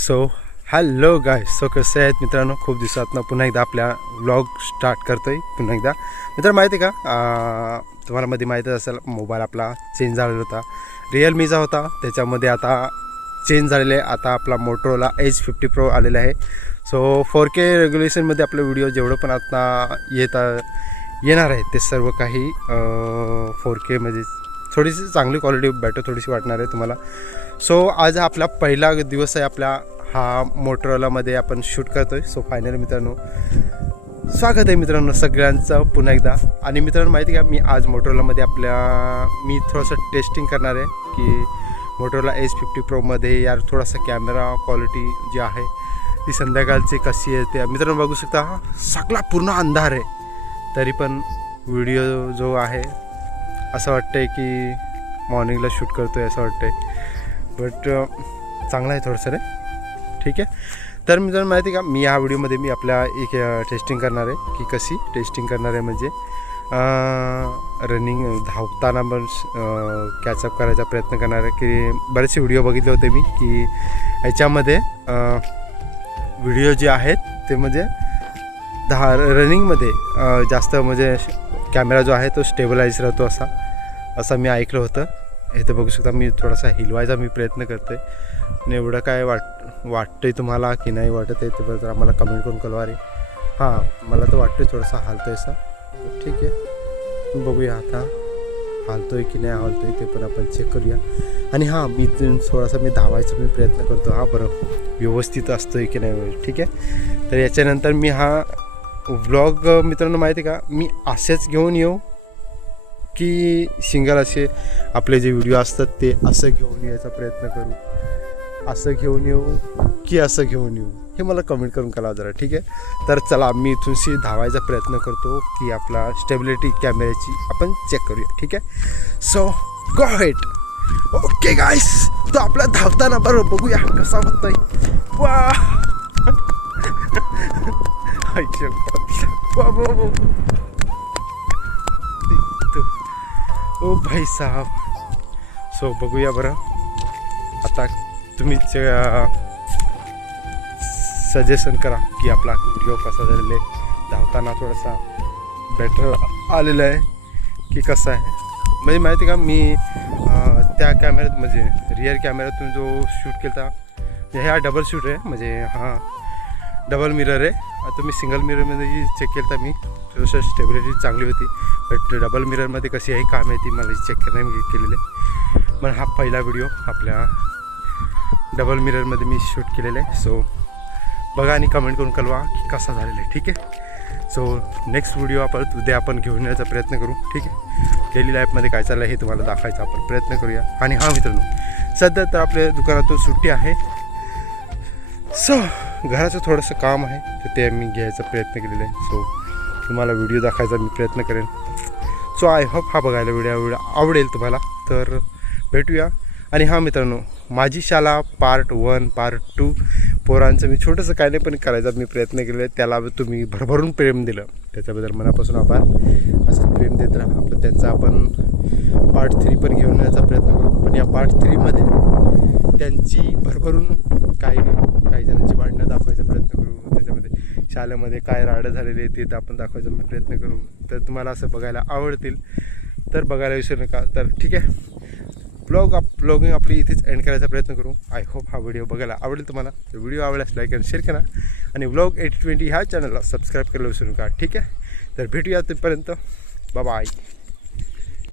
So hello गाय. So कसे आहेत मित्रांनो, खूप दिवसातनं पुन्हा एकदा आपल्या व्लॉग स्टार्ट करतो आहे. पुन्हा एकदा मित्र माहिती आहे का, तुम्हाला मध्ये माहीतच असेल मोबाईल आपला चेंज झालेला होता. रिअलमीचा होता, त्याच्यामध्ये आता चेंज झालेले आहे. आता आपला मोटोरोला एज 50 प्रो आलेला आहे. सो 4K रेग्युलेशनमध्ये आपले व्हिडिओ जेवढं पण आता येणार आहे ते सर्व काही 4K म्हणजे थोडीशी चांगली क्वालिटी बेटर थोडीशी वाटणार आहे तुम्हाला. सो आज आपला पहिला दिवस आहे आपल्या हा मोटोरोलामध्ये आपण शूट करतो आहे. सो फायनली मित्रांनो स्वागत आहे मित्रांनो सगळ्यांचं पुन्हा एकदा. आणि मित्रांनो माहिती का, मी आज मोटोरोलामध्ये मी थोडंसं टेस्टिंग करणार आहे की मोटोरोला एज 50 प्रोमध्ये यार थोडासा कॅमेरा क्वालिटी जी आहे ती संध्याकाळची कशी येते. मित्रांनो बघू शकता, सगळा पूर्ण अंधार आहे तरी पण व्हिडिओ जो आहे असं वाटतं आहे की मॉर्निंगला शूट करतो आहे असं वाटतं आहे. बट चांगलं आहे थोडंसं रे, ठीक आहे. तर मित्रांनो माहिती का, मी या व्हिडिओमध्ये मी आपल्या एक टेस्टिंग करणार आहे की कशी टेस्टिंग करणार आहे म्हणजे रनिंग धावताना पण कॅचअप करायचा प्रयत्न करणार आहे. की बरेचसे व्हिडिओ बघितले होते मी की ह्याच्यामध्ये व्हिडिओ जे आहेत ते म्हणजे रनिंगमध्ये जास्त म्हणजे कॅमेरा जो आहे तो स्टेबलाइज राहतो असं मी ऐकलं होतं. हे तर बघू शकता, मी थोडासा हिलवायचा मी प्रयत्न करतो आहे. आणि एवढं काय वाटतं आहे तुम्हाला की नाही वाटत आहे ते बरं आम्हाला कमेंट करून कळवा रे. हां, मला तर वाटतं आहे थोडासा हालतो आहे असा, ठीक आहे. बघूया आता हालतो आहे की नाही हालतो आहे ते पण आपण चेक करूया. आणि हां, मी थोडासा धावायचा मी प्रयत्न करतो. हां बरं व्यवस्थित असतो आहे की नाही, ठीक आहे. तर याच्यानंतर मी हा व्लॉग मित्रांनो माहिती का, मी असेच घेऊन येऊ की सिंगल असे आपले जे व्हिडिओ असतात ते असं घेऊन यायचा प्रयत्न करू, असं घेऊन येऊ की असं घेऊन येऊ हे मला कमेंट करून कळवा जरा, ठीक आहे. तर चला मी इथूनशी धावायचा प्रयत्न करतो की आपला स्टेबिलिटी कॅमेऱ्याची आपण चेक करूया, ठीक आहे. सो गो हेड. ओके गाईस, तो आपला धावताना बरं बघूया कसा होतोय. वा ओ भाई साहब. सो बघूया बरं आता, तुम्हीच सजेशन करा की आपला व्हिडिओ कसा झालेला आहे, धावताना थोडासा बेटर आलेला आहे की कसं आहे. म्हणजे माहिती का, मी त्या कॅमेऱ्यात म्हणजे रिअर कॅमेऱ्यातून जो शूट केला होता, हा डबल शूट आहे म्हणजे हा डबल मिरर आहे. आता मी सिंगल मिररमध्ये चेक केलं तर मी थोडंसं स्टेबिलिटी चांगली होती, बट डबल मिररमध्ये कशी आहे काय माहिती, मला चेक नाही केलेलं आहे. पण हा पहिला व्हिडिओ आपल्या डबल मिररमध्ये मी शूट केलेलं आहे. सो बघा आणि कमेंट करून कळवा की कसा झालेला आहे, ठीक आहे. सो नेक्स्ट व्हिडिओ उद्या आपण घेऊन येण्याचा प्रयत्न करू, ठीक आहे. डेली लाईफमध्ये काय चाललं आहे हे तुम्हाला दाखवायचा आपण प्रयत्न करूया. आणि हां मित्रांनो, सध्या तर आपल्या दुकानातून सुट्टी आहे. सो घराचं थोडंसं काम आहे तर ते मी घ्यायचा प्रयत्न केलेला आहे. सो तुम्हाला व्हिडिओ दाखवायचा मी प्रयत्न करेन. सो आय होप हा बघायला व्हिडिओ आवडेल तुम्हाला. तर भेटूया. आणि हां मित्रांनो, माझी शाळा पार्ट 1 पार्ट 2 पोरांचं मी छोटंसं काय नाही पण करायचा मी प्रयत्न केलेला आहे. त्याला तुम्ही भरभरून प्रेम दिलं त्याच्याबद्दल मनापासून आभार. असंच प्रेम देत राहा. आपलं त्यांचा आपण पार्ट 3 पण घेऊन येण्याचा प्रयत्न करू. पण या पार्ट 3मध्ये त्यांची भरभरून काही जणांची भांडणं दाखवायचा प्रयत्न करू. त्याच्यामध्ये शाळेमध्ये काय राडं झालेले ते आपण दाखवायचा मी प्रयत्न करू. तर तुम्हाला असं बघायला आवडतील तर बघायला विसरू नका. तर ठीक आहे, ब्लॉगिंग आपली इथेच एंड करायचा प्रयत्न करू. आय होप हा व्हिडिओ बघायला आवडेल तुम्हाला. तर व्हिडिओ आवडल्यास लाईक आणि शेअर करा आणि व्लॉग 8020 ह्या चॅनलला सबस्क्राईब करायला विसरू नका, ठीक आहे. तर भेटूया तिथपर्यंत, बाय बाय.